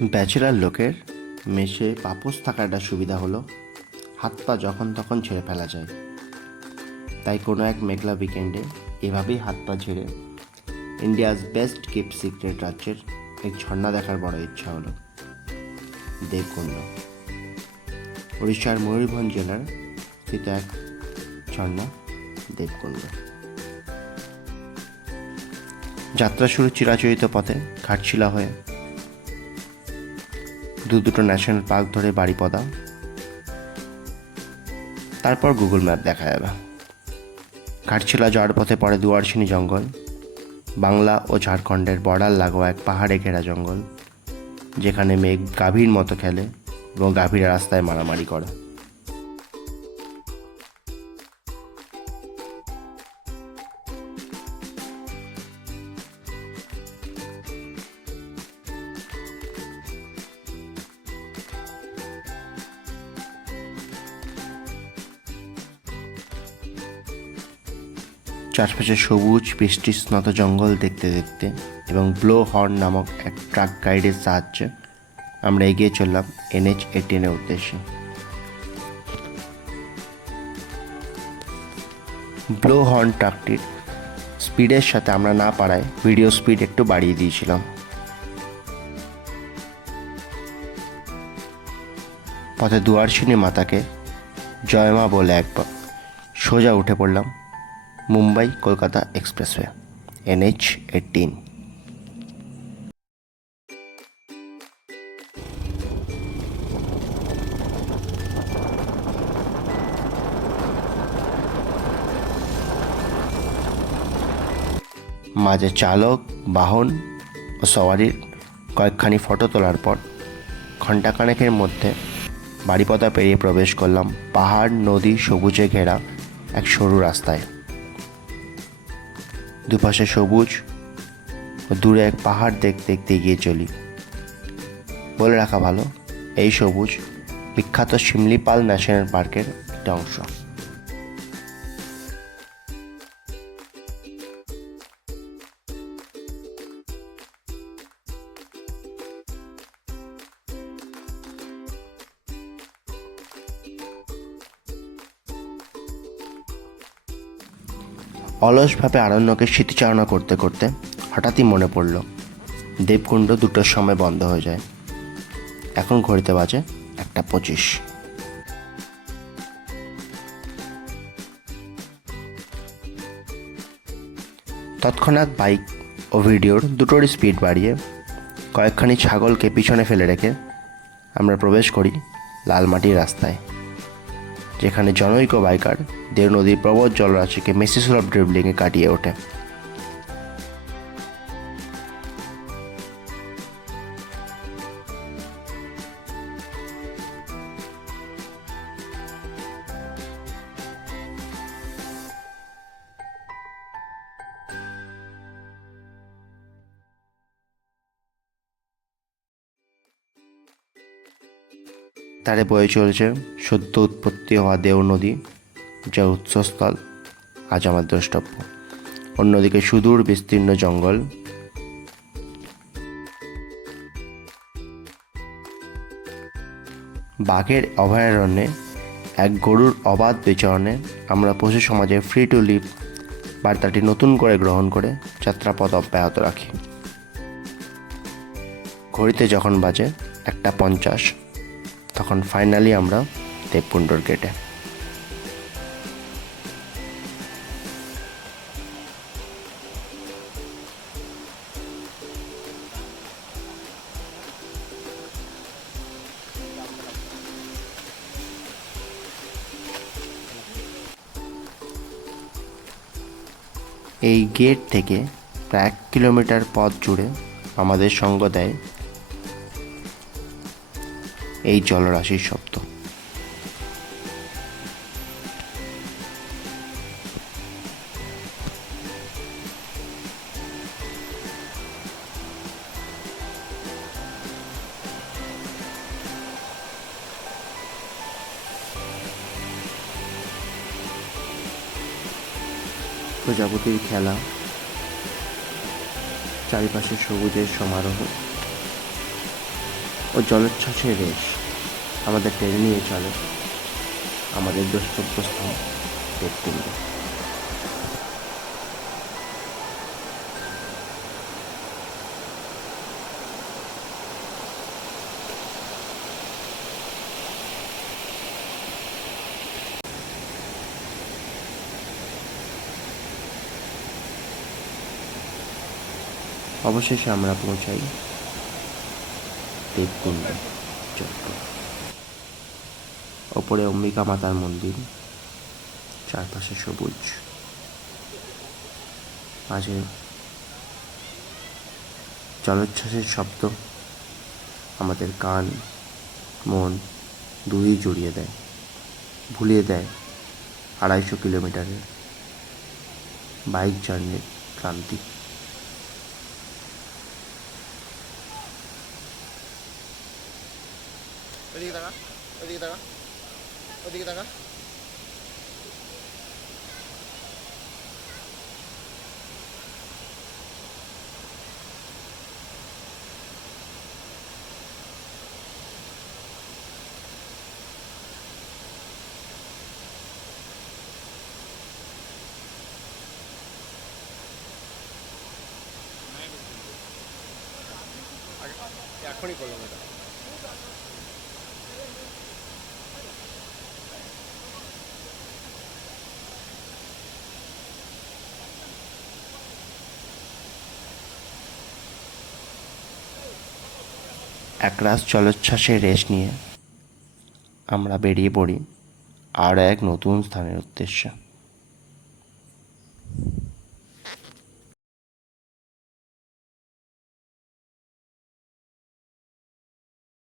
Bachelor লোকের মেসে পাপোশ থাকাটা সুবিধা হলো হাত পা যখন তখন ছেড়ে ফেলা যায়। তাই কোনো এক মেঘলা উইকেন্ডে এভাবেই হাত পা ঝেড়ে ইন্ডিয়াস বেস্ট কিপ সিক্রেট রাজ্যের এক ঝর্ণা দেখার বড় ইচ্ছা হলো। দেবকুণ্ড উড়িষ্যার ময়ূরভঞ্জ জেলার স্থিত এক ঝর্ণা দেবকুণ্ড। যাত্রা শুরু চিরাচরিত পথে ঘাটশিলা হয়ে দুটো ন্যাশনাল পার্ক ধরে বাড়িপদা, তারপর গুগল ম্যাপ দেখা যাবে। ঘাটশিলা যাওয়ার পথে পড়ে দুয়ারসিনী জঙ্গল, বাংলা ও ঝাড়খণ্ডের বর্ডার লাগোয়া এক পাহাড়ে ঘেরা জঙ্গল, যেখানে মেঘ গাভীর মতো খেলে এবং গাভীরা রাস্তায় মারামারি করে। চারপাশে সবুজ বৃষ্টিস্নাত জঙ্গল দেখতে দেখতে এবং ব্লো হর্ন নামক এক ট্রাক গাইডের সাহায্যে আমরা এগিয়ে চললাম NH-18 এর উদ্দেশ্যে। ব্লো হর্ন ট্রাকটির স্পিডের সাথে আমরা না পারায় ভিডিও স্পিড একটু বাড়িয়ে দিয়েছিলাম। পথে দুয়ারসিনী মাতাকে জয়মা বলে একবার সোজা উঠে পড়লাম মুম্বাই কলকাতা এক্সপ্রেসওয়ে NH-18। মাঝে চালক, বাহন ও সওয়ারির কয়েকখানি ফটো তোলার পর ঘণ্টাখানেকের মধ্যে বাড়িপদা পেরিয়ে প্রবেশ করলাম পাহাড়, নদী, সবুজে ঘেরা এক সরু রাস্তায়। দুপাশে সবুজ ও দূরে এক পাহাড় দেখতে দেখতে এগিয়ে চলি। বলে রাখা ভালো, এই সবুজ বিখ্যাত শিমলিপাল ন্যাশনাল পার্কের একটা অংশ। অলসভাবে আরণ্যকে স্মৃতিচারণা করতে করতে হঠাৎই মনে পড়ল দেবকুণ্ড 2টোর সময় বন্ধ হয়ে যায়। এখন ঘড়িতে বাজে 1:25। তৎক্ষণাৎ বাইক ও ভিডিওর দুটোর স্পিড বাড়িয়ে কয়েকখানি ছাগলকে পিছনে ফেলে রেখে আমরা প্রবেশ করি লালমাটির রাস্তায়, যেখানে জনৈক বাইকার দেও নদীর প্রবল জলরাশিকে মেসিসুলভ ড্রিবলিংয়ে কাটিয়ে ওঠে। তারে বয়ে চলেছে সদ্য উৎপত্তি হওয়া দেও নদী, যার উৎসস্থল আজ আমার দ্রষ্টব্য। অন্যদিকে সুদূর বিস্তীর্ণ জঙ্গল, বাঘের অভয়ারণ্যে এক গরুর অবাধ বিচরণে আমরা পশু সমাজে ফ্রি টু লিভ বার্তাটি নতুন করে গ্রহণ করে যাত্রাপথ অব্যাহত রাখি। ঘড়িতে যখন বাজে 1:50, তখন ফাইনালি আমরা দেবকুণ্ডর গেটে। এই গেট থেকে প্রায় 1 কিলোমিটার পথ জুড়ে আমাদের সঙ্গ দেয় এই জলরাশির শব্দ। প্রজাপতির খেলা, চারিপাশে সবুজের সমারোহ, ও জলোচ্ছ্বাসের রেশ আমাদের টেনে নিয়ে চলে আমাদের গন্তব্যস্থান দেবকুণ্ড। অবশেষে আমরা পৌঁছাই দেবকুণ্ড চক্র। ওপরে অম্বিকা মাতার মন্দির, চারপাশে সবুজ, মাঝে জলোচ্ছ্বাসের শব্দ আমাদের কান মন দুই জড়িয়ে দেয়, ভুলিয়ে দেয় 250 কিলোমিটারের বাইক জার্নির ক্লান্তি। ওদিকে তাকা, ওদিকে তাকা, ওদিকে তাকা। এখনই করলাম এটা। একরাশ জলোচ্ছ্বাসের রেশ নিয়ে আমরা বেরিয়ে পড়ি আর এক নতুন স্থানের উদ্দেশ্যে।